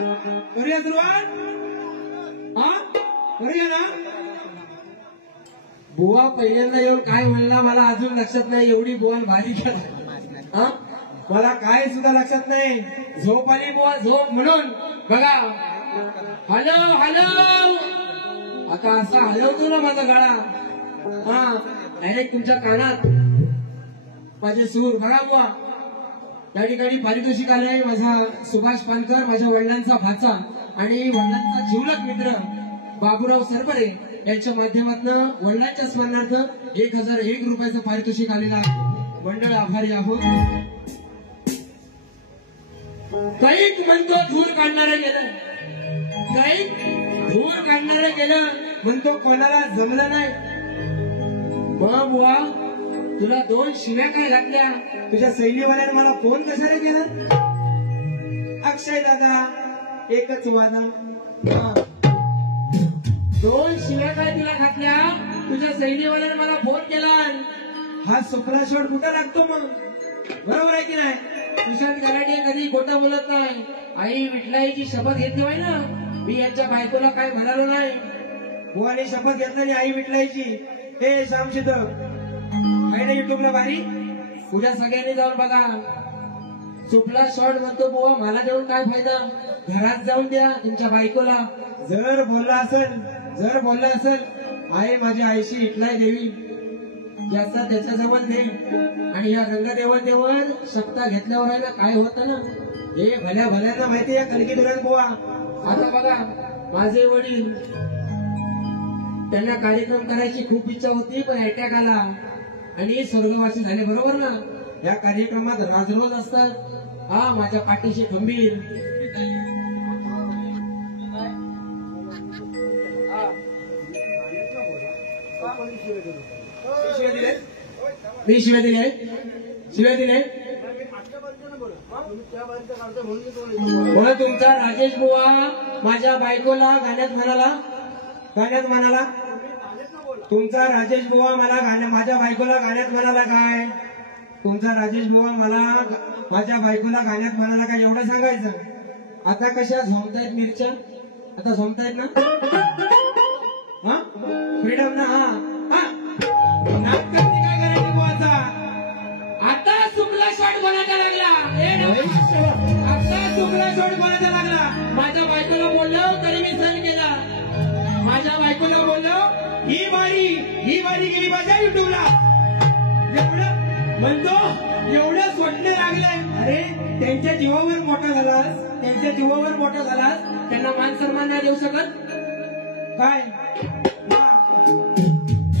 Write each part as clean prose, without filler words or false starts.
करूया सुरुवात. हा करूया ना. बुवा पहिल्यांदा येऊन काय म्हणला मला अजून लक्षात नाही. एवढी बुवा भारी केला. मला काय सुद्धा लक्षात नाही. झोप आली बुवा झोप म्हणून बघा. हॅलो हॅलो आता असा हलवतो ना माझा गळा. हा डायरेक्ट तुमच्या कानात माझे सूर बघा बुवा. या ठिकाणी पारितोषिक आले आहे. माझा सुभाष पानकर माझ्या वडिलांचा भाचा आणि वडिलांचा जिवलग मित्र बाबूराव सरपरे यांच्या माध्यमातून वडिलांच्या स्मरणार्थ 1001 रुपयाचं पारितोषिक आलेला मंडळ आभारी आहोत. कैक म्हणतो धूर काढणारं गेलं. कैक धूर काढणारं गेलं म्हणतो कोणाला जमलं नाही. मग बुवा तुला 2 शिव्या काय लागल्या. तुझ्या सैलीवाल्याने मला फोन कशाला केला. अक्षय दादा एकच वादा. 2 शिव्या काय तुला घातल्या. तुझ्या सैलीवाल्याने मला फोन केला. हा सुपला शॉट कुठं लागतो मग. बरोबर आहे की नाही. सुशांत गलाटे कधी खोटं बोलत नाही. आई विठलाईची शपथ घेतली आहे ना. मी यांच्या बायकोला काय म्हणालो नाही. बुवाने शपथ घेतली आई विठलाईची. हे श्यामचित आहे ना युट्यूबला भारी. उद्या सगळ्यांनी जाऊन बघा. सुपला शॉट म्हणतो बुवा मला देऊन काय फायदा. घरात जाऊन द्या तुमच्या बायकोला. जर बोलला असेल आहे माझी आईशी इटलाय देवी ज्याचा त्याच्याजवळ दे. आणि या रंगदेवतेवर शब्द घेतल्यावर आहे ना काय होतं ना हे भल्या भल्यांना माहिती आहे. कलकी दुरान बुवा. आता बघा माझे वडील त्यांना कार्यक्रम करायची खूप इच्छा होती पण अटॅक आला आणि स्वर्गवासी झाले. बरोबर ना. या कार्यक्रमात राजरोज असतात. हा माझ्या पाठीशी खंबीर. मी शिव्या दिले. तुमचा राजेश बुवा माझ्या बायकोला गाण्यात म्हणाला. तुमचा राजेश बुवा मला माझ्या बायकोला गाण्यात म्हणाला काय. तुमचा राजेश बुवा मला माझ्या बायकोला गाण्यात म्हणाला काय एवढं सांगायचं. आता कशा झोमतायत मिरच्या. आता झोमतायत ना. हा फ्रीडम ना. हा नाटक काय करायचं बुवाचा. आता सुपला शॉट बनायला लागला. आता सुपला शॉट बनायला लागला. माझ्या बायकोला बोललो तरी मी सण केला. माझ्या बायकोला बोललो ही वारी गेली माझ्या युट्यूबला. एवढं म्हणतो एवढं सोडणं लागलंय. अरे त्यांच्या जीवावर मोठा झालास. त्यांना मान सन्मान नाही देऊ शकत काय.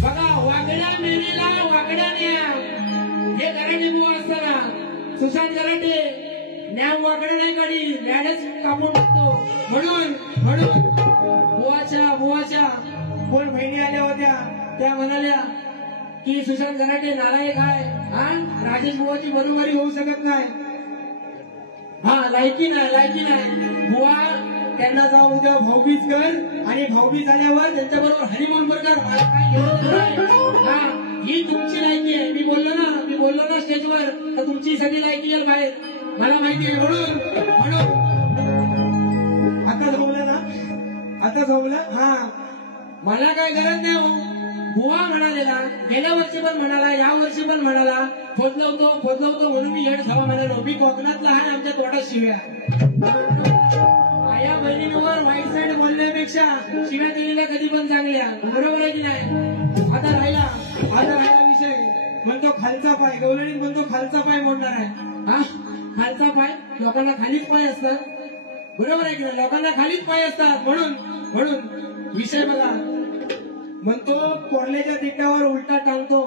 बघा वाकड्या मेलेला वाकड्या न्या. हे गराटे बुवा असताना सुशांत गराटे न्या वाकडे नाही काढी न्याडच कापून टाकतो. म्हणून बुवाच्या कोण बहिणी आल्या होत्या त्या म्हणाल्या की सुशांत गराटे नालायक आहे. हा राजेश बुवाची बरोबरी होऊ शकत नाही. हा लायकी नाही. बुवा त्यांना जाऊन उद्या भाऊबीज कर आणि भाऊबीज झाल्यावर त्यांच्याबरोबर हनीमून वर कर. मला काय घेऊन हा ही तुमची लायकी आहे. मी बोललो ना स्टेजवर तर तुमची सगळी लायकी येईल बाहेर. मला माहिती आहे. म्हणून आता झोपलं. हा मला काय गरज नाही. बुवा म्हणालेला गेल्या वर्षी पण म्हणाला या वर्षी पण म्हणाला फोदलवतो म्हणून मी हेड धावा म्हणालो. मी कोकणातला आहे आमच्या तोंडात शिव्या. आया बहिणींवर वाईट साईड बोलण्यापेक्षा शिव्या दिलेल्या कधी पण चांगल्या. बरोबर आहे की नाही. आता राहिला विषय. म्हणतो खालचा पाय. गवळणीत म्हणतो खालचा पाय मोडणार आहे. हा खालचा पाय लोकांना खालीच पाय असतात. बरोबर आहे की नाही. लोकांना खालीच पाय असतात. म्हणून विषय बघा. म्हणतो कोरल्याच्या तिट्यावर उलटा टांगतो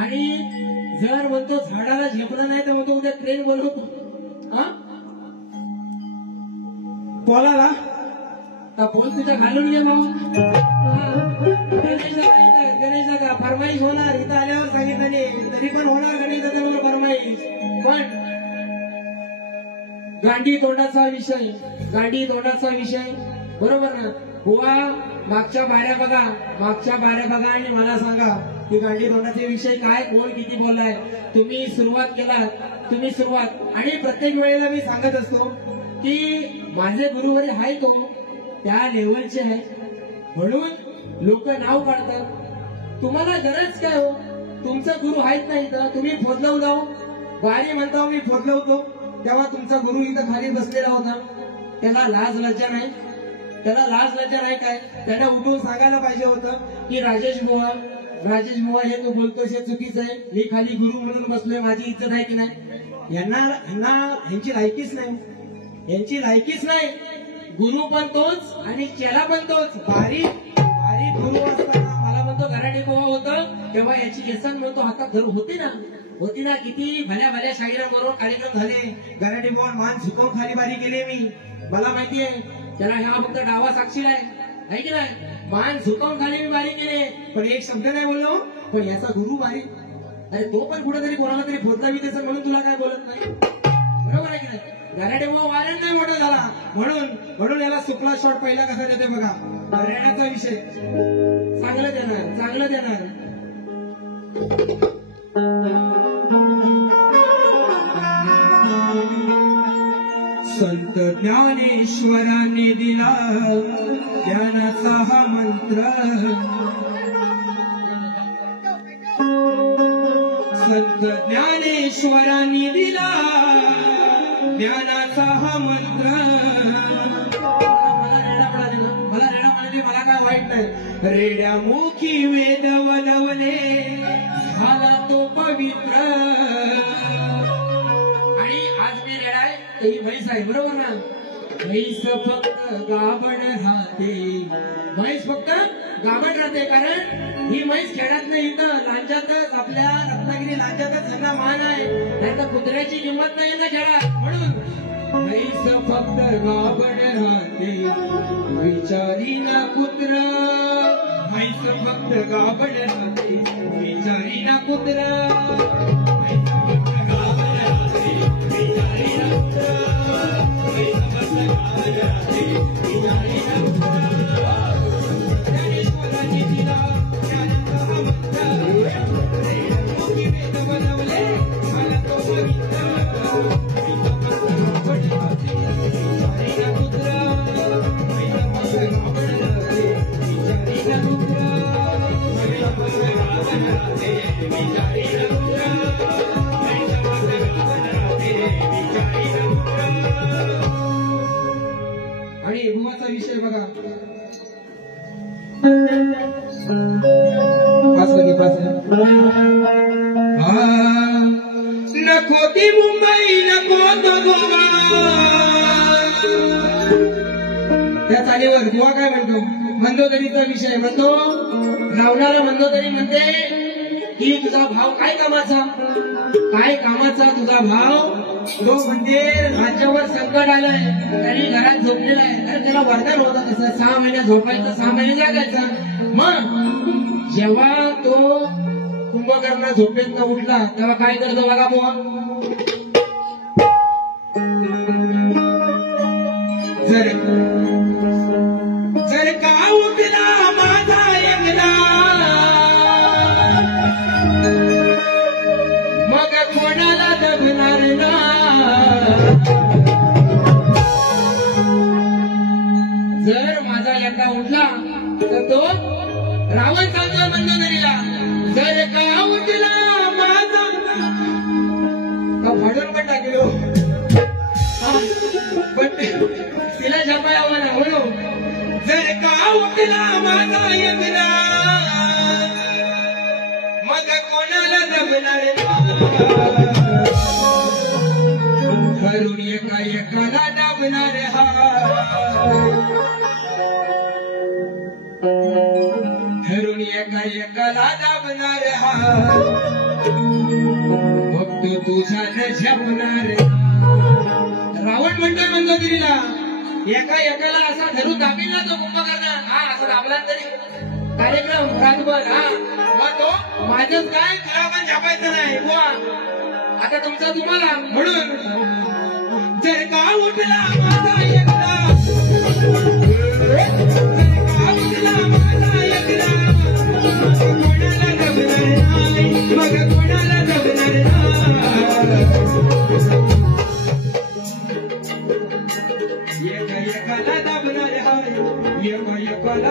आणि जर म्हणतो झाडाला झेपलं नाही तर म्हणतो उद्या ट्रेन बोलवतो. हा पोलाला बोल तुझ्या घालून घे भाऊ. गणेश दादा फरमाईश होणार. इथं आल्यावर सांगितलं नाही तरी पण होणार गणेश दादावर फरमाईश. पण गांडी तोंडाचा विषय बरोबर ना. बुवा मागच्या बाऱ्या बघा आणि मला सांगा की गांडी तोंडाचे विषय काय कोण किती बोललाय. तुम्ही सुरुवात आणि प्रत्येक वेळेला मी सांगत असतो की माझे गुरुवारी आहे तो त्या लेवलचे आहे म्हणून लोक नाव काढतात. तुम्हाला गरज काय हो? तुमचा गुरु आहेत नाही तर तुम्ही फोदलव जाऊ बारी म्हणता मी फोदलवतो तेव्हा तुमचा गुरु इथं खाली बसलेला होता. त्याला लाज लज्जा नाही. त्याला लाज लज्जा नाही काय? त्याने उठून सांगायला पाहिजे होतं की राजेश बुवा हे तू बोलतोस हे चुकीचं आहे. मी खाली गुरु म्हणून बसलोय माझी इज्जत आहे की नाही? यांची लायकीच नाही. यांची लायकीच नाही. गुरु पण तोच आणि चेला पण तोच. बारीक गुरु असताना मला म्हणतो घराटे गोवा होतं तेव्हा याची व्यसन म्हणतो हातात धरून होती ना किती भल्या शाहिराम बरोबर कार्यक्रम झाले. घराटे गोवा मान झुकवून खाली बारी केली मी. मला माहिती आहे त्याला ह्या फक्त डावा साक्षी आहे की नाही? मान झुकवून खाली मी बारी केले पण एक शब्द नाही बोललो. पण याचा गुरु बारी अरे तो पण कुठेतरी कोणाला तरी फोडला मी त्याचं म्हणून तुला काय बोलत नाही. बरोबर आहे की नाही? घराटे गोवा वाऱ्यात नाही मोठा झाला म्हणून याला सुपला शॉट पहिला कसा देते बघा. रेड्याचा विषय चांगलं देणार. संत ज्ञानेश्वरांनी दिला ज्ञानाचा हा मंत्र. संत ज्ञानेश्वरांनी दिला ज्ञानाचा हा मंत्र. मला रेडा म्हणाले मला काय वाईट नाही. रेड्यामुखी वेद वलवले झाला तो पवित्र. आणि आज मी रेडा आहे ही म्हैस आहे बरोबर ना? म्हैस फक्त गाभण राहते. म्हैस फक्त गाभण राहते कारण ही म्हैस खेळात नाही इथं लांजातच आपल्या रत्नागिरी लांजातच यांना मान आहे. त्यांना कुत्र्याची किंमत नाही ना खेळात. म्हणून म्हैस फक्त गाभण राहते विचारी ना कुत्र. म्हैस फक्त गाभण राहते विचारी ना कुत्र. म्हैस फक्त गाभण राहते विचारी ना कुत्र. म्हैस फक्त गाभण राहते विचारी ना कुत्र. ज्ञानेश्वरांनी दिला ज्ञानाचा हा मंत्र. रेड्यामुखी वेद वलवले झाला तो पवित्र. आणि बुवाचा विषय बघा. नको ती मुंबई नको तो गोवा. त्या चालीवर बुवा काय म्हणतो? मंदोदरीचा विषय म्हणतो. रावणाला मंदोदरी म्हणते की तुझा भाव काय कामाचा तुझा भाव. तो म्हणजे राज्यावर संकट आलंय तरी घरात झोपलेला आहे. अरे त्याला वरदान होता तसं 6 महिने झोपायचं 6 महिने जागायचं. मग जेव्हा तो कुंभकर्ण झोपेत उठला तेव्हा काय करतो बघा बुवा. जर का उठला माझा एकदा मग कोणाला दबणार ना. जर माझा एकदा उठला तर तो रावण सांगला मंदोदरीला. जर का उठला माझा फाडून पण टाकलो पण तिला झपाया म्हणा म्हणून. जर का उठला माझा एकदा मग कोणाला दबणार करून एकाला दाबणार हा. धरून एकाला दाबणार हा. फक्त तुझ्या झपणार. रावण म्हणतो मंदोदरीला एकाला असा धरून दाबील ना तो कुंभकर्ण. हा असा दाबला तरी कार्यक्रम रातभर. हा मग तो माझंच काय तुला पण छापायचं नाही बुवा. आता तुमचा तुम्हाला म्हणून जर का उठला माझा एकदा कोणाला दबणार नाही मग कोणाला दबणार नाही. एकाला दाबणार हाय एकाला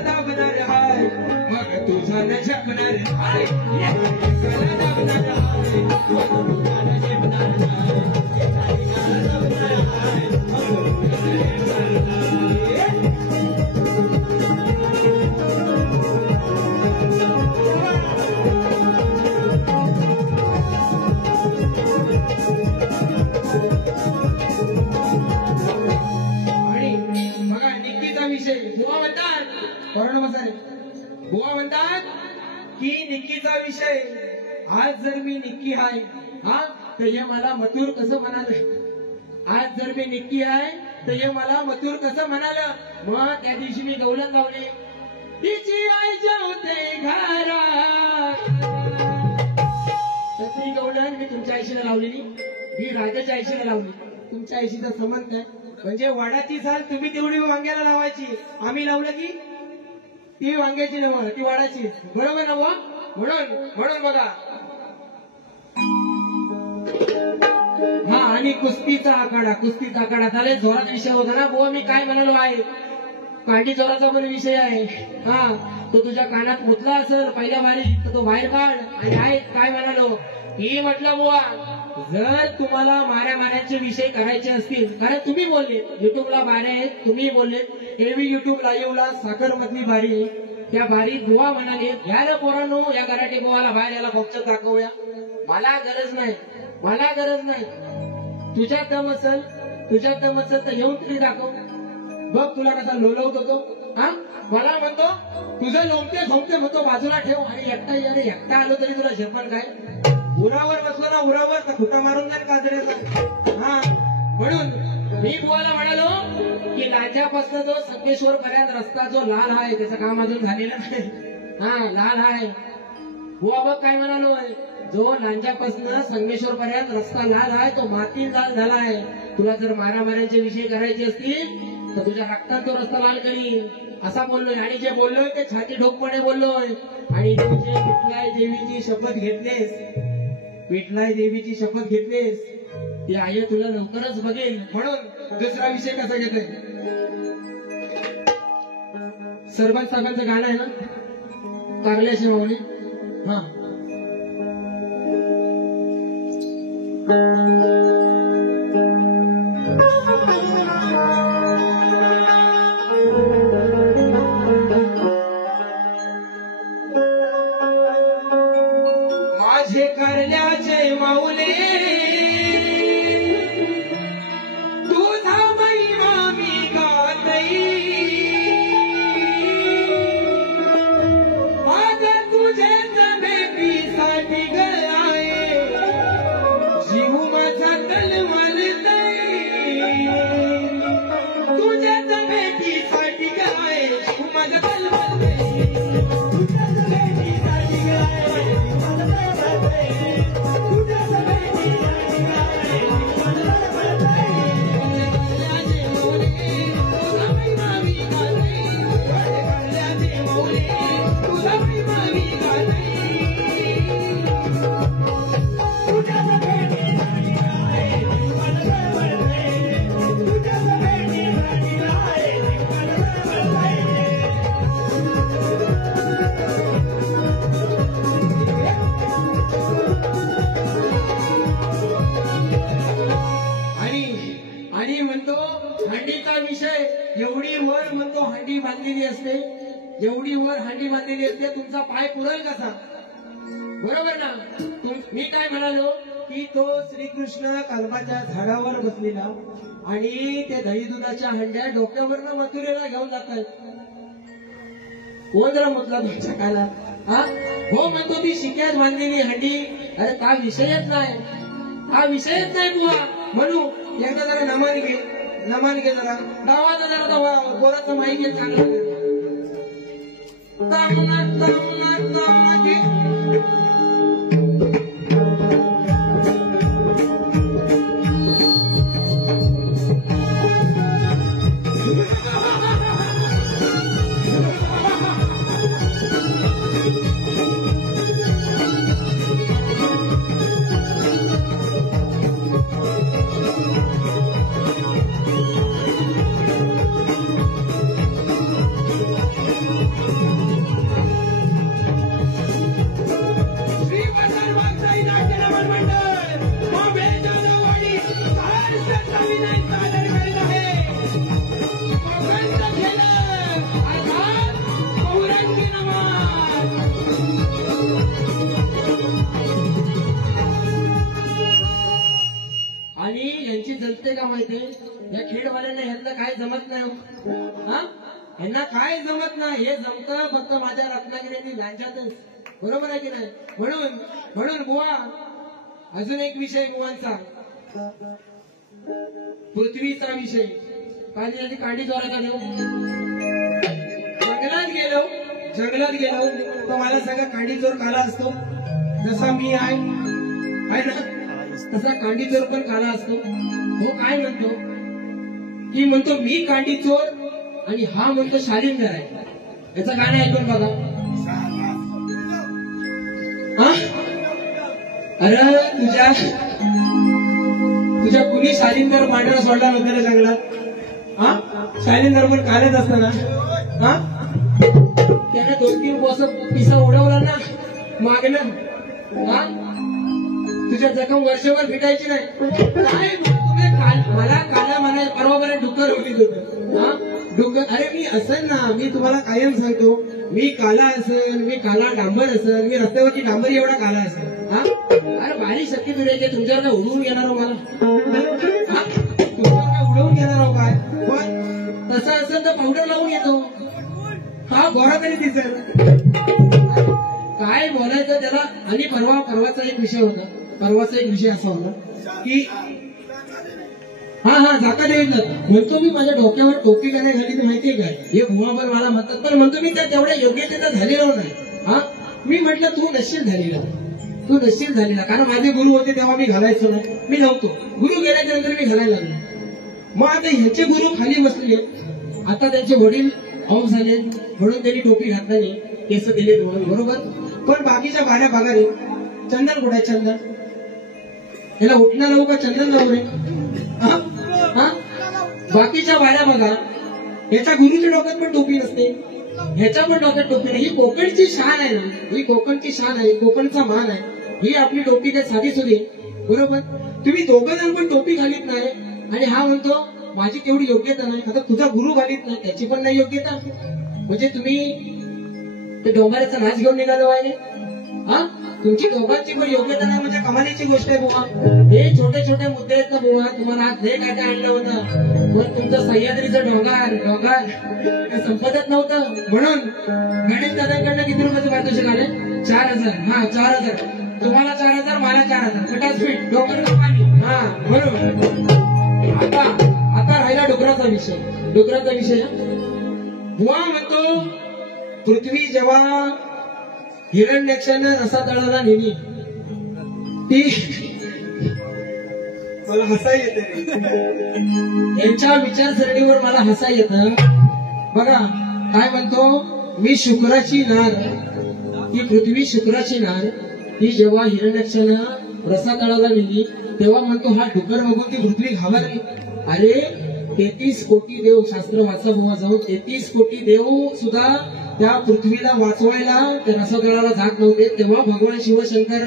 दाबणार हाय मग तुझा न झेपणार हाय एकाला दाबणार हाय मग तुझा न झेपणार हाय एकाला दाबणार हाय मग तुझा न झेपणार हाय बुवा म्हणतात की निक्कीचा विषय आज जर मी निक्की आहे हा तर हे मला मथुर कसं म्हणाल आज जर मी निक्की आहे तर हे मला मथुर कसं म्हणाल मग त्या दिवशी मी गौलन लावली तिची आई जेवते घरात ती गौलन मी तुमच्या आईशीला लावलेली मी राजाच्या आईशीला लावली तुमच्या आईशीचा संबंध नाही म्हणजे वाडाची साल तुम्ही तेवढी वांग्याला लावायची आम्ही लावलं की ती वांग्याची नव ती वाडाची बरोबर ना बुवा म्हणून बघा हा आणि कुस्तीचा आखाडा झाले जोराचा विषय होता ना बुवा मी काय म्हणालो आहे कांडी जोराचा पण विषय आहे हा तो तुझ्या कानात मुतला असेल पहिल्या बारी तर तो बाहेर काढ आणि आहे काय म्हणालो ही म्हटलं बुवा जर तुम्हाला माऱ्याचे विषय करायचे असतील कारण तुम्ही बोलले युट्यूबला बारे आहेत तुम्ही बोलले एरवी युट्यूब लाईव्हला साखर मधली बारी त्या बारीत बुवा म्हणाले घ्या ना पोरांनो या गराटे बुवाला बाहेर याला फक्त दाखवूया मला गरज नाही तुझ्यात दम असेल तर येऊन तरी दाखव बघ तुला कसा लोलवतो तो हा मला म्हणतो तुझं झोमते म्हणतो बाजूला ठेव आणि एकटा आलो तरी तुला झेपण काय उरावर बसलो ना उरावर तर खुटा मारून जाईल काजऱ्याचा हा म्हणून मी बुवाला म्हणालो की लांजापासून जो संकेश्वर पर्यंत रस्ता जो लाल आहे त्याचं काम अजून झालेलं नाही हा लाल आहे बुवा बघ काय म्हणालो जो लांजापासून संकेश्वर पर्यंत रस्ता लाल आहे तो माती लाल झाला आहे तुला जर मारामाऱ्यांचे विषय करायचे असतील तर तुझ्या रक्तात तो रस्ता लाल करीन असा बोललोय आणि जे बोललोय ते छाती ठोकपणे बोललोय आणि तुझे विठ्ठलाई देवीची शपथ घेतलीस ती आई तुला लवकरच बघेल म्हणून दुसरा विषय कसा घेतोय सरपंच साहेबांचं गाणं आहे ना कारल्याशी मावणी हा माझे कारल्याचे माऊली एवढी वर हांडी बांधलेली असते तुमचा पाय पुरेल कसा बरोबर ना मी काय म्हणालो की तो श्रीकृष्ण कल्पाच्या झाडावर बसलेला आणि ते दही दुधाच्या हंड्या डोक्यावरनं मथुरेला घेऊन जातात कोण जरा म्हटला तुमच्या काला हा हो म्हणतो ती शिक्यात बांधलेली हंडी अरे का विषयच नाही बुवा म्हणू एकदा जरा नमान घे जरा गावाचा जरा पोराचं माहिती चांगलं माहितीये या खेडवाल्यांना ह्यांना काय जमत नाही हो. हा ह्यांना काय जमत नाही, हे जमतं फक्त माझ्या रत्नागिरी लांजातच. बरोबर आहे की नाही? म्हणून म्हणून बुवा अजून एक विषय बुवांचा, पृथ्वीचा विषय. पाणी कांडी चोरायचा देऊ, जंगलात गेलो तर मला सगळं कांडी चोर काला असतो. जसा मी आहे ना तसा कांडी चोर पण काला असतो. हो काय म्हणतो की म्हणतो मी कांडी चोर आणि हा म्हणतो शालिंदर आहे. याचं गाणं ऐकून बघा. अरे तुझ्या कुणी शालिंदर पांढरा सोडला नव्हता रे जंगलात. हा शालिंदर पण कालच असतं ना. हा त्याने 2-3 वर्ष पिसा उडवला ना मागणं. हा तुझ्या जखम वर्षभर भेटायची नाही. काय मला काला म्हणा परवा डुक्कर होती होतं. हा डुक्कर, अरे मी असेल ना, मी तुम्हाला कायम सांगतो मी काला असेल, मी काला डांबर असेल, मी रस्त्यावरची डांबरी एवढा काला असेल. हा अरे भारी शक्ती तुझ्या तुमच्यावर काय उडवून घेणार हो मला. तुमच्यावर काय उडवून घेणार हो काय. पण तसं असेल तर पावडर लावून येतो. हा गोरा तरी दिसेल. काय बोलायचं त्याला. आणि परवाचा एक विषय होता. परवाचा एक विषय असा होता की हा जाता देत म्हणतो मी माझ्या डोक्यावर टोपी का नाही घाली तर माहितीये काय, हे भुवाभर मला म्हणतात. पण म्हणतो मी त्या तेवढ्या योग्यतेचा झालेलो नाही. हा मी म्हटलं तू नशील झालेला, कारण माझे गुरु होते तेव्हा मी घालायचो नाही. मी नव्हतो. गुरु गेल्याच्या नंतर मी घालायला लागलो. मग आता ह्याचे गुरु खाली बसले, आता त्यांचे वडील ऑफ झाले म्हणून त्यांनी टोपी घातली, केस दिले म्हणून. बरोबर. पण बाकीच्या भाड्या बघा रे, चंदन कुठे चंदन, याला उठणं लावू का चंदन लावू रे. हा बाकीच्या बाया बघा, याच्या गुरुच्या डोक्यात पण टोपी नसते, ह्याच्या पण डोक्यात टोपी नाही. ही कोकणची शान आहे ना, ही कोकणची शान आहे, कोकणचा मान आहे. ही आपली टोपी काय साधी सुधी. बरोबर. तुम्ही दोघं जण पण टोपी घालीत नाही आणि हा म्हणतो माझी तेवढी योग्यता नाही. आता तुझा गुरु घालीत नाही, त्याची पण नाही योग्यता. म्हणजे तुम्ही ते डोंगराचा नाच घेऊन निघालो आहे. हा तुमची दोघांची पण योग्यता नाही म्हणजे कमालीची गोष्ट आहे बुवा. हे छोटे छोटे मुद्दे आहेत ना बुवा. तुम्हाला आज लय काय आणलं होतं, पण तुमचं सह्याद्रीचं डोंगर संपतच नव्हतं. म्हणून गणेश दादांकडनं किती रुपयाचं पारितोषिक आले? 4,000. हा 4,000. तुम्हाला 4,000, मला 4,000. 50 फीट डोंगर पाणी. हा म्हणून आता राहिला डुकराचा विषय. बुवा म्हणतो पृथ्वी जेव्हा हिरण्यक्षाने रसा तळाला नेली, ती मला हसा येते. यांच्या विचारसरणीवर मला हसा येतं. बघा काय म्हणतो, मी शुक्राची नार, ही पृथ्वी शुक्राची नार, ही जेव्हा हिरण्यक्षाने रसा तळाला नेली तेव्हा म्हणतो हा डुकर बघून ती पृथ्वी घाबरली. अरे 33 कोटी देव, शास्त्र वाचा बुवा जाऊन, 33 कोटी देव सुद्धा त्या पृथ्वीला वाचवायला त्या रसातळाला जात नव्हते. तेव्हा भगवान शिवशंकर,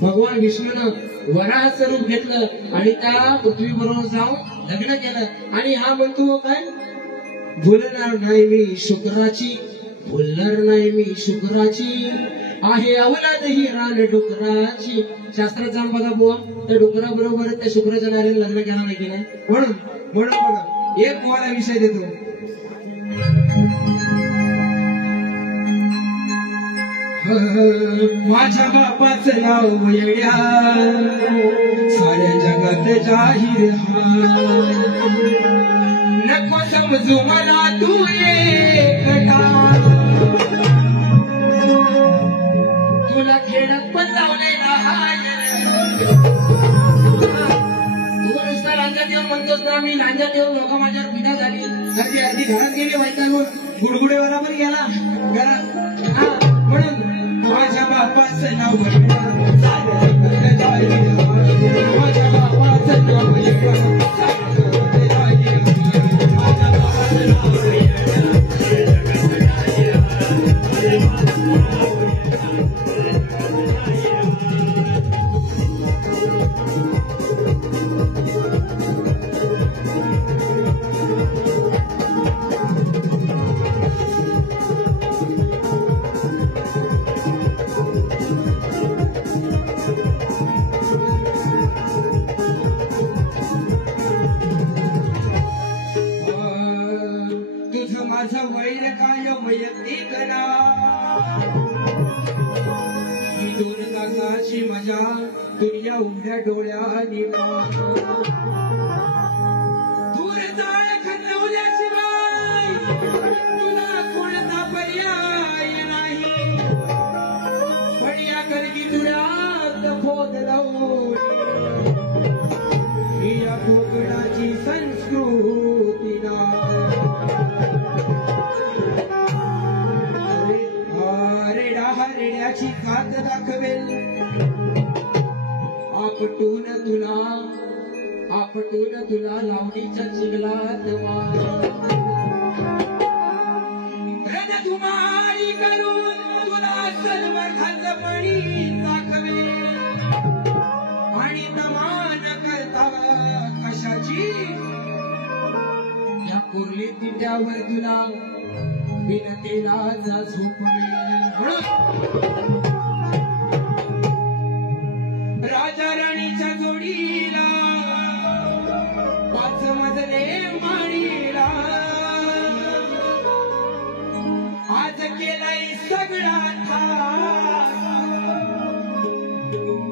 भगवान विष्णूनं वराहाचं रूप घेतलं आणि त्या पृथ्वी बरोबर जाऊन लग्न केलं. आणि हा म्हणतो काय, भुलणार नाही मी शुक्राची, आहे अवलाद ही रान डुकराची. शास्त्रात जाऊन बघा बुवा, त्या डुकरा बरोबर त्या शुक्राच्या नारीने लग्न केलं नाही की नाही. म्हणून बघा एक बुवाला विषय देतो. माझ्या बापाचं नाव येड्या, साऱ्या जगात जाहीर नको समजू मला तू एकटा, तुला खेळत पण लावलेला तू नुसता लांजात येऊन म्हणतोस ना, मी लांजात येऊन लोक माझ्यावर पिढा झाली, अर्धी घरात गेली वैतागून, गुडगुडेवाला पण गेला घरात. हा म्हणून माझ्या बापाचं नाव माझ्या बापाचं नाव दुनिया उघड्या डोळ्याने दूर जाळ खतवल्याशिवाय तुला कोणता पर्याय नाही पण या गर्गी दुरात खोद लावून या कोकणाची संस्कृती रेड्याची खात दाखवेल आपटून तुला लावणीच्या चिखलात रणधुमाळी करून तुला सर्व खाजपणी दाखवेल आणि नमान करता कशाची या कुर्ली तिट्यावर तुला बिनतेला झोपवेल राजा राणीच्या जोडीला 5 मजले माळीला आज केलाय सगळा थाट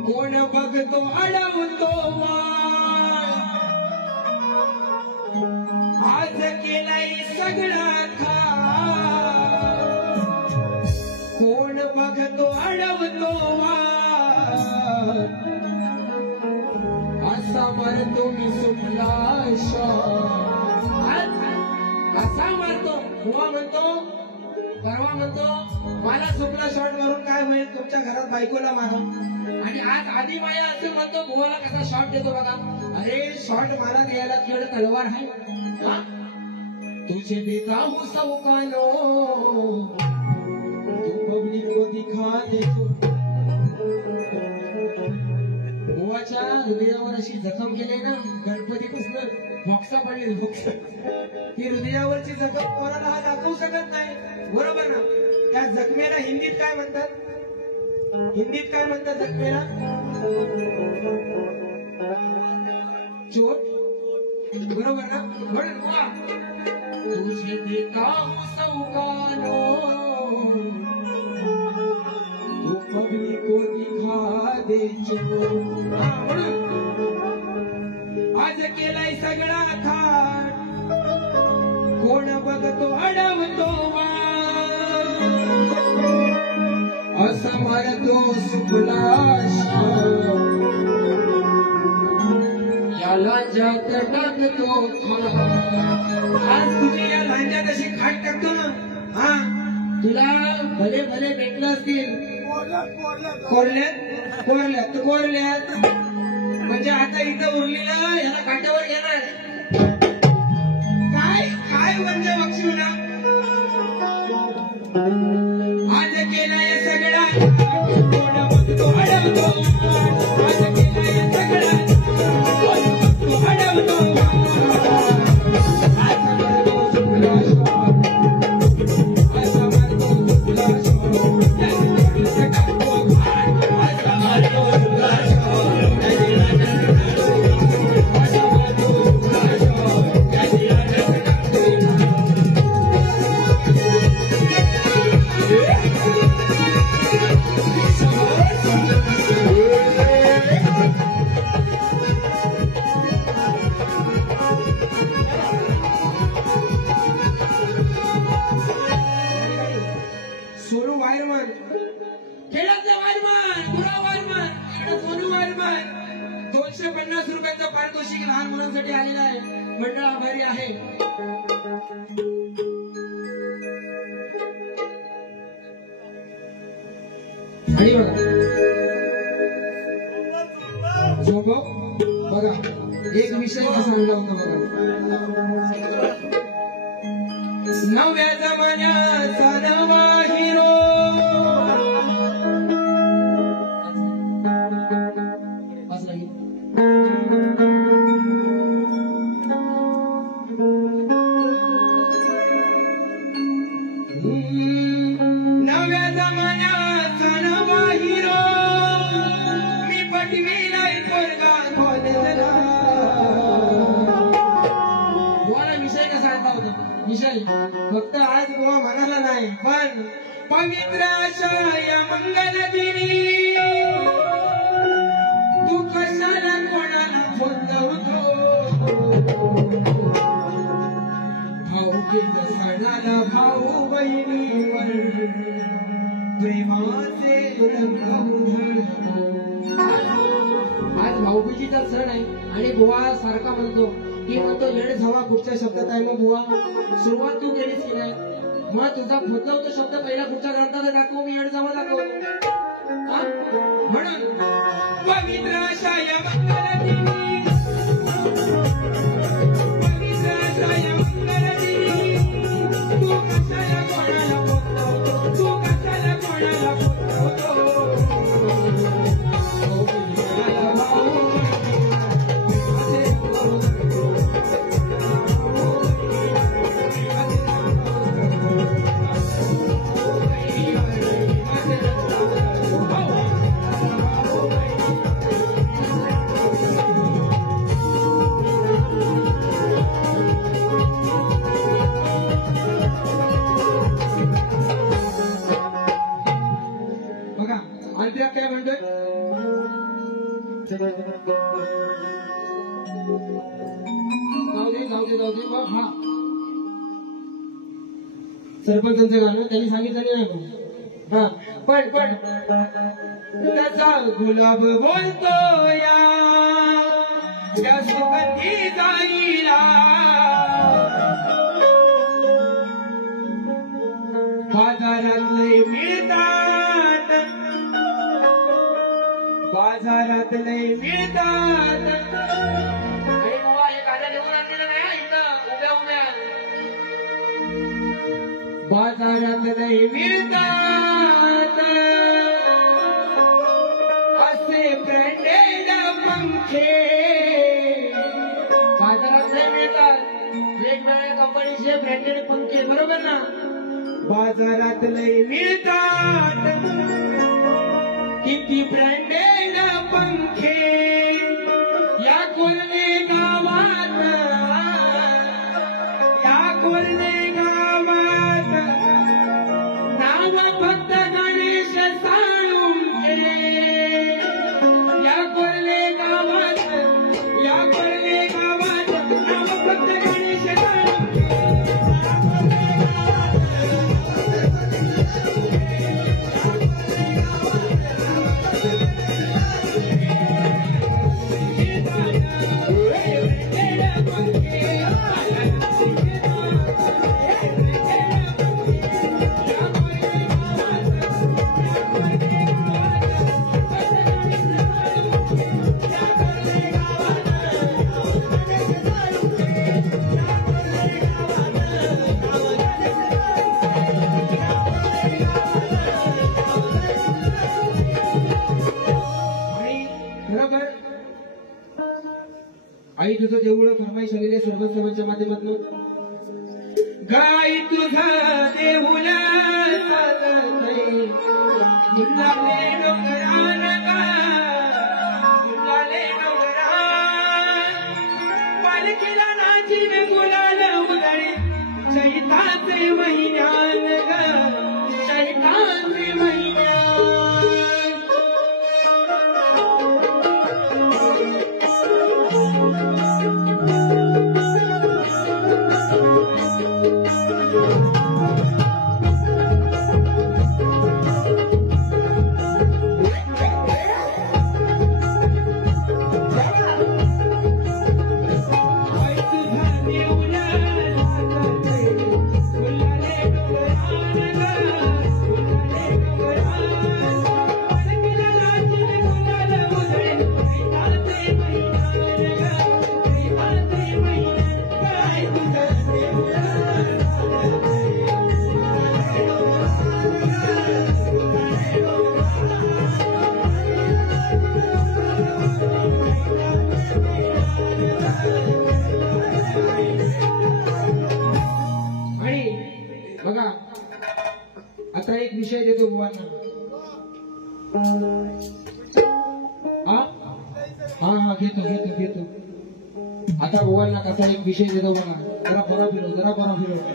कोण बघतो अडवतो आज केलाय सगळा थाट कोण बघतो अडवतो असा मारतो मी सुटला असा मारतो हुवा म्हणतो परवा म्हणतो मला सुटला शॉट मारून काय होईल तुमच्या घरात बायकोला मारा आणि आज आधी माया असं म्हणतो भुवाला कसा शॉट देतो बघा अरे शॉट मारा द्यायला तुझ्याकडे तलवार आहे तुझे देखा हूँ सौकानो तू पब्लिक को दिखा दे बुवाच्या हृदयावर अशी जखम केली ना गणपतीपासून भोक्सा पडली भोक्सा ती हृदयावरची जखम कोणाला हा दाखवू शकत नाही बरोबर ना त्या जखमेला हिंदीत काय म्हणतात जखमेला चोट बरोबर ना म्हणून बुवा तुझे देखा सौकानो पब्लिक को दिखा दे आज केलाय सगळा थाट कोण बघतो अडवतो असं मारतो सुखलाश याला जात टाकतो आज तुम्ही या लांजात अशी खाट टाकतो ना हा तुला भले भले भेटलं असतील कोरल्यात म्हणजे आता इथं उरलेला ह्याला काट्यावर घेणार काय म्हणजे बक्षी ना आज केलाय सगळा तो अडवतो आज केलाय सगळा तो अडवतो सोनू वायरमन खेळातले वायरमन गुरा वायरमन इकडे सोनू वायरमन 250 रुपयांचा पारितोषिक लहान मुलांसाठी आलेला आहे मंडळ आभारी आहे आणि बघा बघा एक विषय कसा आणला होता बघा नव्या जमान्याचा नवा हिरो नव्या जमान्याचा नवा हिरो मी पटवीला पोरगा खोदला विषय कसा आणला होता विषय फक्त आज बुवा म्हणाला नाही पण पवित्र अशा या मंगल दिनी कशाला कोणाला फोडवतो भाऊबीज सणाला भाऊ बहिणीवर प्रेमाचे रंग उधळतो. आज भाऊबीजीचा सण आहे आणि बुवा सारखा म्हणतो की म्हणतो येड झावा कुठच्या शब्दात आहे. मग बुवा सुरुवात तू केलीस की नाही. मग तुझा फुटला शब्द पहिला कुठच्या ग्रंथाला दाखव. मी येड झावा दाखव म्हणून पवित्र अशा या मंगलदिनी पवित्र अशा या मंगलदिनी तू कशाला कोणाला बोलतो तू कशाला कोणाला बोलतो काय म्हणतोय जाऊ दे बघ. हा सरपंचांचं गाणं त्यांनी सांगितलं नाही हा पण त्याचा गुलाब बोलतो या त्या सुगंधी जाईला बाजारात लय मिळतात बाजारात लय मिळतात. बाजारात लय मिळतात असे ब्रँडेड पंखे बाजारात लय मिळतात वेगवेगळ्या कंपनीचे ब्रँडेड पंखे बरोबर ना. बाजारात लय मिळतात किती ब्रँडेड पंखे या कोल्हे गावात नाव फक्त गणेश साळुंके या कोल्हे गावात नाव फक्त गणेश साळुंके आई तुझं देऊळ फरमाईश आलेल्या सर्व सर्वांच्या माध्यमातून गाई तुझं देऊळ गुलाले डोंगरान गुलाले डोंगरान पालखीला नाचीन गुलाल उधळी चैताचे महिन्यान चैताचे महिन्यान. आता एक विषय देतो बुवांना. हा घेतो आता बुवांना कसा एक विषय देतो बघा. जरा बरा फिरव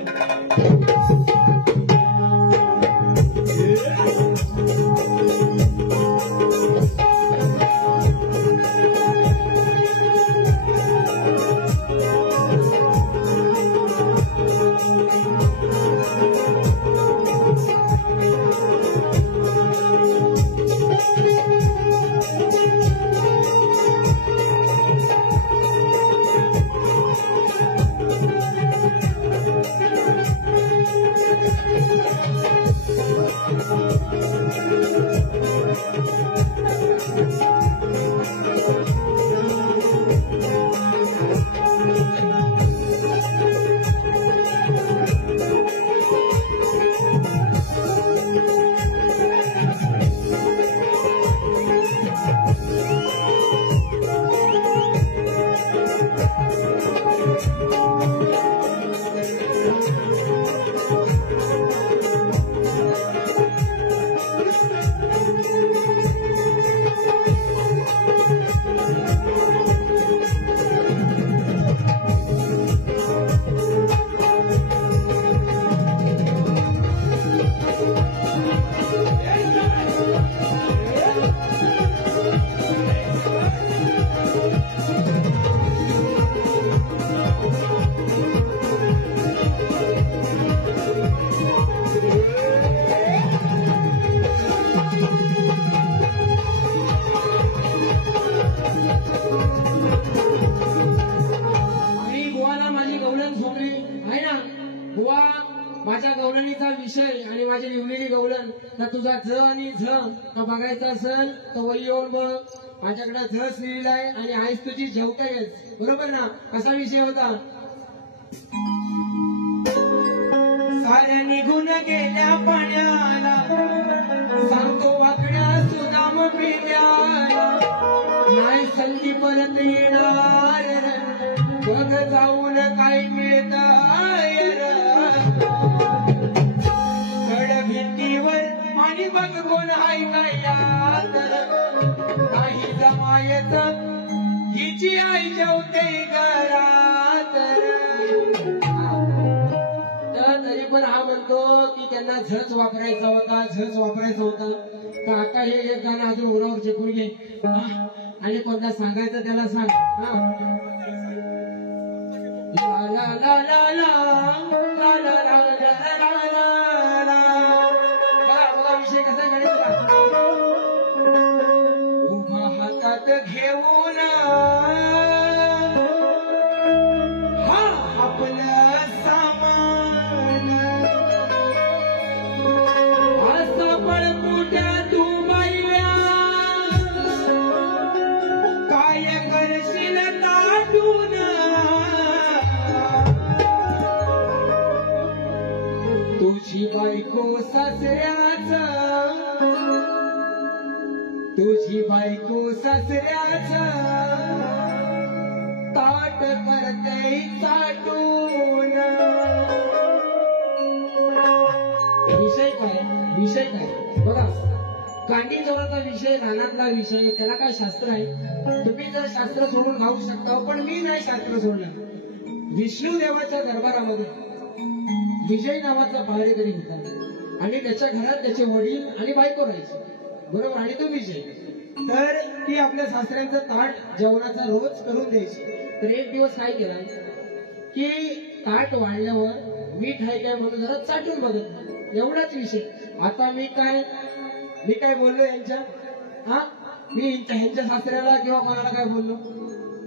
माझ्या गवळणीचा विषय आणि माझी लिवलेली गवळण तर तुझा झ आणि झ बघायचा असेल तर वही येऊन बघ. माझ्याकडे झस लिहिलेला आहे आणि आईस तुझी जेवतायच, बरोबर ना? असा विषय होता. साऱ्या निघून गेल्या पाण्याला सांगतो वाकड्या सुदाम पिल्याला, नाही संधी परत येणार बघ जाऊन काय मिळत कड भिंतीवर आणि बघ कोण हाय काय काही जमायत हिची आई जेवते घरात. तरी पण हा म्हणतो की त्यांना झच वापरायचा होता, झच वापरायचा होता. तर आता हे एक गाणं अजून उरावर चेकून घे आणि कोणता सांगायचं त्याला सांग. ला ला ला ला ला ला ला ला बघा विषय कसा गणेशचा. उभा हातात घेऊन हा आपलं सामान असं बळकुट्या तू बाईल्या काय करशील ताटून. तुझी बायको सासऱ्याच, तुझी बायको सासऱ्याच ताट करते चाटून. विषय काय, विषय काय बघा. कांडी जोराचा विषय, रानातला विषय, त्याला काय शास्त्र आहे? तुम्ही जर शास्त्र सोडून गाऊ शकता, पण मी नाही शास्त्र सोडलं. विष्णू देवाच्या दरबारामध्ये विजय नावाचा पहारेकरी होता आणि त्याच्या घरात त्याचे वडील आणि बायको राहायचे, बरोबर? आणि तो विजय. तर ती आपल्या सासऱ्यांचं ताट जेवणाचा रोज करून द्यायची. तर एक दिवस काय केला की ताट वाढल्यावर मीठ आहे काय म्हणून जरा चाटून बघत, एवढाच विषय. आता मी काय बोललो यांच्या, मी ह्यांच्या सासऱ्याला किंवा कोणाला काय बोललो?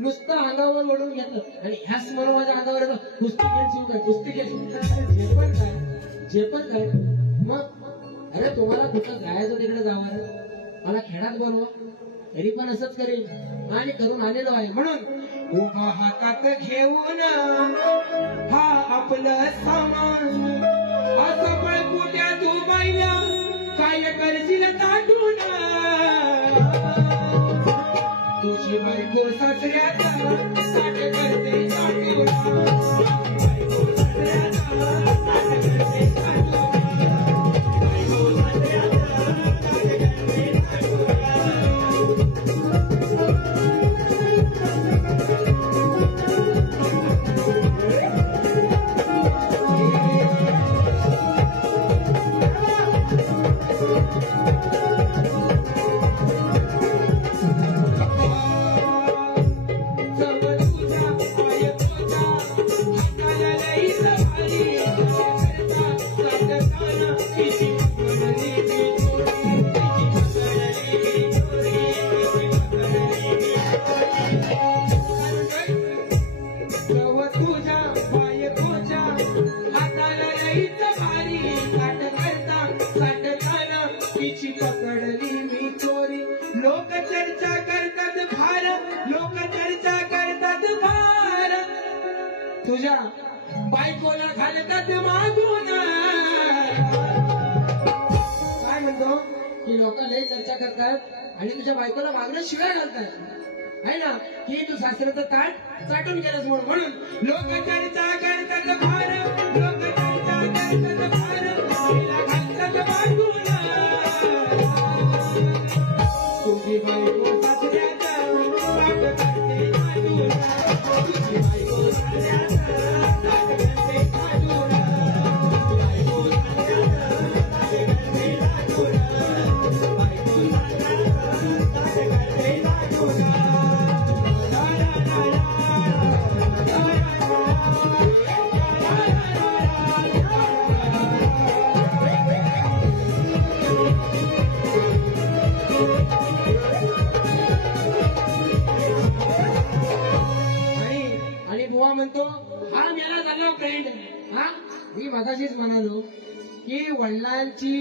नुसतं अंगावर ओढून घेतात आणि ह्याच मला माझ्या अंगावर येतो, कुस्ती घ्यायची काय, कुस्ती घ्यायची, जे पण काय. मग अरे तुम्हाला कुठं जायचं तिकडे जावं, मला खेळात बोलव, तरी पण असंच करेल आणि करून आलेलो आहे. म्हणून उभा हातात घेऊन हा आपलं सामान असं बळकुट्या तू बाईला काय करशील ताटून. तुझी बायको सासऱ्याचा ताट करते चाटून, बायको सासऱ्याचा ताट करते चाटून, बायको सासऱ्याचा ताट करते चाटून. पकडली मी चोरी, लोक चर्चा करतात भार, लोक चर्चा करतात भार, तुझ्या बायकोला घालतात मागून. काय म्हणतो की लोक लय चर्चा करतात आणि तुझ्या बायकोला मागणं शिव्या घालतात आहे ना, की तू सासऱ्याचं ताट चाटून गेलंस म्हणून. लोक चर्चा करतात भार, लोक चर्चा करतात भार, तिला घालतात मागून. तुझी बायको सासऱ्याचा ताट करते चाटून, तुझी बायको सासऱ्याचा ताट करते चाटून, बायको सासऱ्याचा ताट करते चाटून, बायको सासऱ्याचा ताट करते चाटून. हा मेला झाला फ्रेंड. हा मी मगाशीच म्हणालो की वडिलांची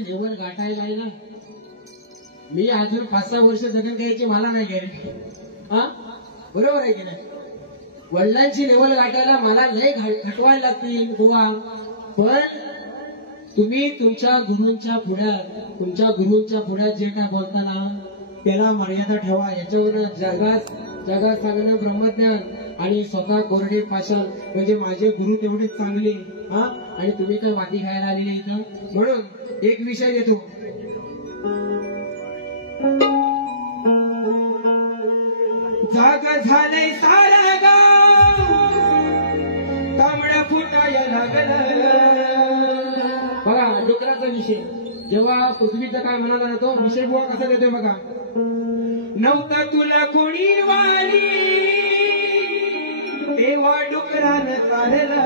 लेवल गाठायला आहे ना, मी अजून 5-6 वर्ष जगन द्यायची मला नाही गॅरंटी. हा बरोबर आहे की नाही. वडिलांची लेवल गाठायला मला लय खटवायला लागतील बुवा. पण तुम्ही तुमच्या गुरूंच्या पुढ्यात जे काय बोलताना त्याला मर्यादा ठेवा. याच्यावर जगात सांगणं ब्रह्मज्ञान आणि स्वतः कोरडे पाषाण म्हणजे माझे गुरु तेवढेच चांगले. हा आणि तुम्ही काय वाटी खायला आलेले इथं. म्हणून एक विषय देतो. जाग झाले सारा गाव तांबडा फुटाया लागलं. बघा डुकराचा विषय जेव्हा पृथ्वीचा काय म्हणाला ना तो विषय बुवा कसा देतोय बघा. नव्हतं तुला कोणी वाली तेव्हा डुकरानं चाललं.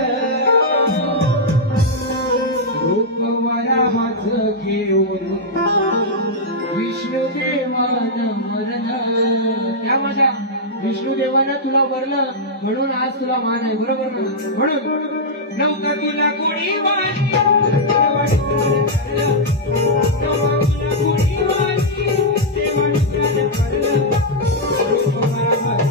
रूपवरा हात घेऊन विष्णुदेवानं वरलं. त्या माझ्या विष्णुदेवानं तुला वरलं म्हणून आज तुला मान आहे. बरोबर ना. म्हणून नव्हतं तुला कोणी वाली तेव्हा तुला कोणी वाली तेव्हा डुकरानं चाललं. रूपवरा हात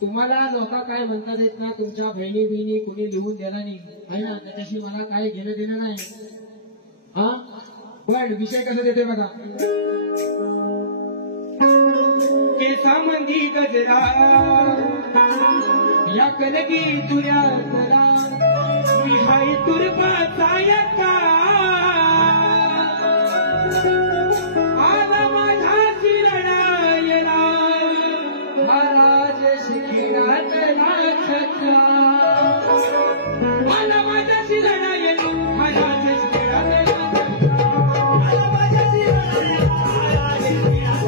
तुम्हाला लोक काय म्हणतात येत ना, तुमच्या बहिणी कोणी लिहून द्यायला नाही आहे ना, त्याच्याशी मला काय घेणं देणं नाही. हा पण विषय कसा देतोय बघा. केसामंदी गजरा या कनकी तुया करा मी हाय तुरबाचा यका आला माझा शिरडायला महाराज शिखिरात नाचका. आला माझा शिरडायला महाराज शिखिरात नाचका. आला माझा शिरडायला महाराज शिखिरात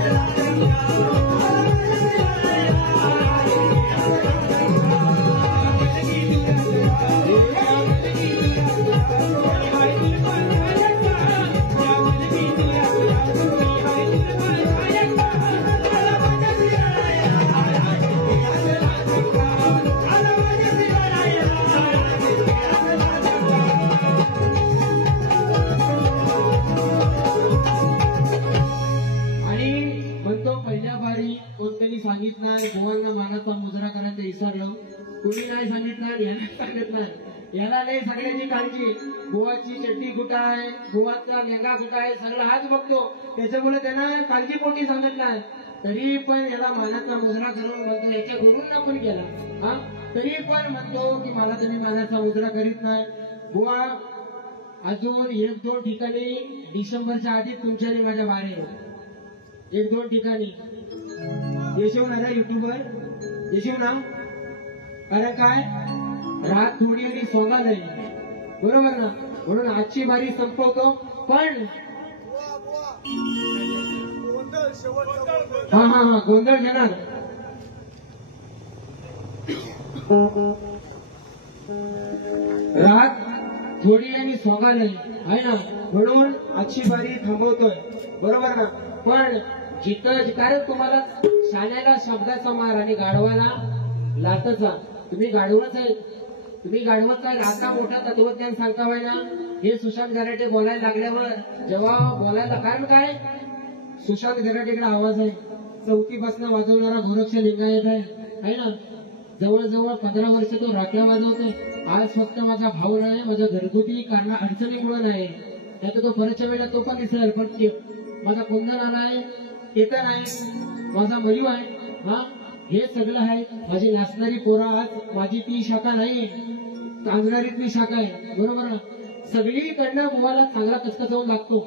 सांगितलं गोवांना मानाचा मुजरा करायचं विसरलो. कुणी नाही सांगितलं, याने सांगितलं. याला नाही सगळ्याची काळजी. गोवाची चड्डी कुठं आहे, गोवाचा लेंगा कुठं आहे, सगळं हाच बघतो. त्याच्यामुळे त्यानं काळजी पोटी सांगितलं. तरी पण याला मानाचा मुजरा करून म्हणतो. याच्या गुरूंना पण केला. हा तरी पण म्हणतो की मला तुम्ही मानाचा मुजरा करीत नाही. गोवा अजून 1-2 ठिकाणी डिसेंबरच्या आधी तुमच्या माझ्या बारे 1-2 ठिकाणी येशीव ना युट्यूबवर येशीव ना. कारण काय रात थोडी आणि सोगा नाही. बरोबर ना. म्हणून आजची बारी संपवतो. पण हा गोंधळ घेणार. रात थोडी आणि सोगा नाही आहे ना, म्हणून आजची बारी थांबवतोय. बरोबर ना. पण जिथं कारण तुम्हाला शाण्याला शब्दाचा मार आणि गाढवाला लाटचा. तुम्ही गाढवच आहेत. तुम्ही गाढवच आहे. आता मोठा तत्वज्ञान सांगता ना. हे सुशांत गराटे बोलायला लागल्यावर जेव्हा बोलायला कारण काय सुशांत गराटेकडे आवाज आहे. 4थी पासून वाजवणारा गोरक्ष लिंगायत आहे ना. जवळजवळ 15 वर्ष तो राख्या वाजवतो. आज फक्त माझा भाऊ नाही, माझ्या घरगुती कारण अडचणीमुळे नाही. त्याचा तो परतच्या वेळेला तो पण दिसेल. पण माझा कुंदन आलाय येता नाही, माझा मयू आहे. हा हे सगळं आहे. माझी नाचणारी पोरा आज माझी ती शाखा नाही, कांगणारीतली शाखा आहे. बरोबर ना. सगळीकडनं मुवाला चांगला कचकचावून लागतो.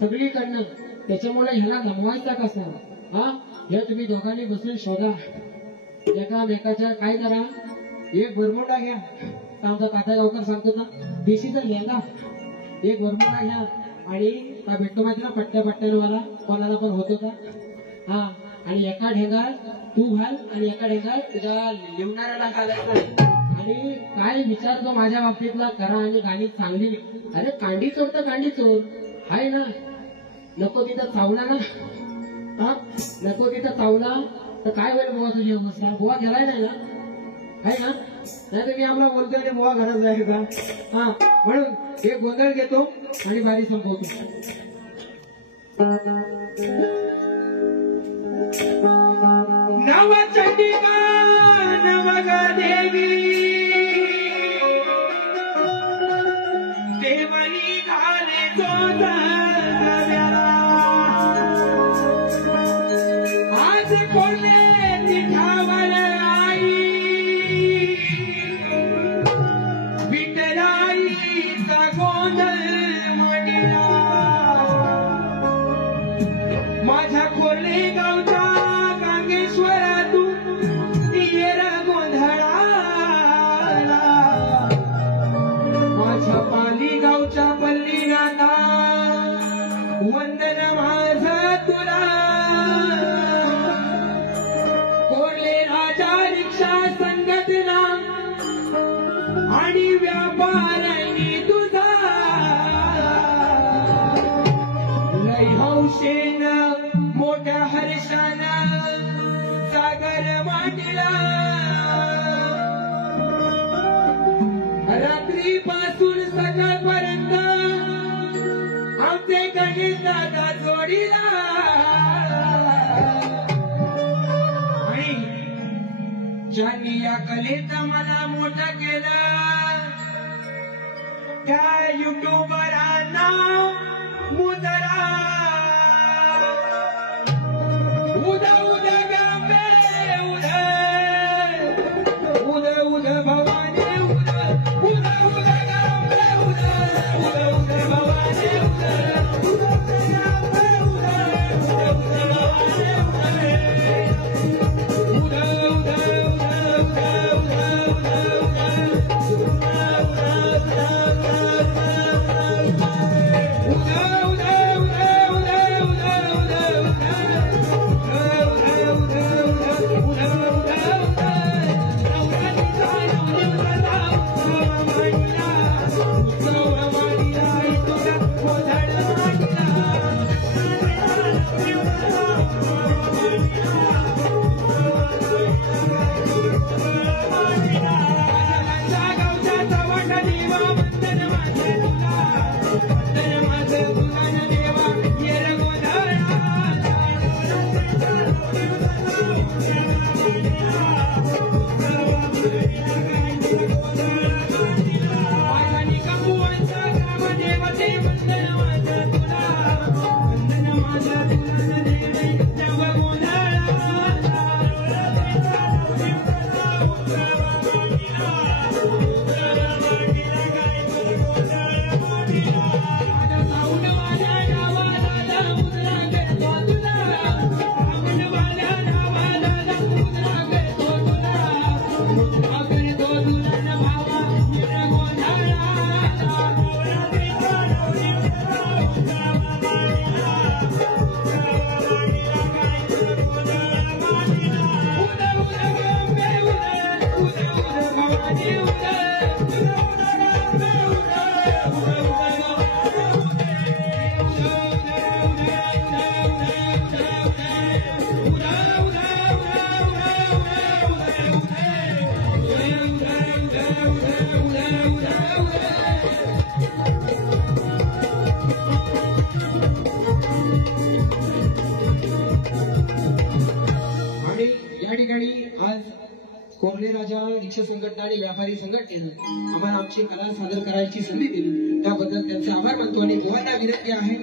सगळीकडनं. त्याच्यामुळे ह्याला नमवायचा कसा. हा हे तुम्ही दोघांनी बसून शोधा. एकामेकाच्या काय करा एक भरमुंडा घ्या. आमचा काता गावकर सांगतो ना, देशीचा लेंगा एक भरमुंडा घ्या आणि का भेटतो माहिती ना, पट्ट्या पट्ट्याने मला कोणाला पण होतो का. हा, आणि एका ढेंगात तू घाल आणि एका ढेंगात तुझ्या लिवणाऱ्याला घालायचं. आणि काय विचारतो माझ्या बाबतीतला करा आणि गाणी चांगली. अरे कांडी चोर तर कांडी चोर आहे ना, नको तिथं चावला ना. हा, नको तिथं चावला तर काय होईल बुवा तुझी अवस्था. बुवा गेलाय नाही ना, आहे ना. नाही तर मी आम्हाला बोलतोय बुवा घरात जाईल का. हा, म्हणून एक गोंधळ घेतो आणि बारी संपवतो. नवचंडिका नवगा देवी देवनी घाले आज कोल्हे तिठावर आई विठराईचा गोंधळ मडिला. माझ्या कोल्हे गावचा गांगेश्वरा तू येरा गोंधळाला. माझ्या पाली गावच्या पल्लीनाथा वंदन माझा तुला. कोल्हे राजा रिक्षा संघटना आणि व्यापारांनी तुझा लय हौशेन मोठ्या हर्षानं सागर मांडला. रात्रीपासून सकाळपर्यंत आमचे गणेश दादा जोडीला. आणि ज्यांनी या कलेत मला मोठं केलं त्या युट्यूबरांना मुदरा. उदा उदा गांबे उदा उदा उदा भवानी उदा उदा उदा गांबे उदा उदा उदा भवानी उदा उदा उदा गांबे उदा उदा उदा भवानी उदा उदा उदा कोल्हे राजा रिक्षा संघटना आणि व्यापारी संघटनेनं आम्हाला आमची कला सादर करायची संधी दिली त्याबद्दल त्यांचे आभार मानतो आणि बुवांना विनंती आहे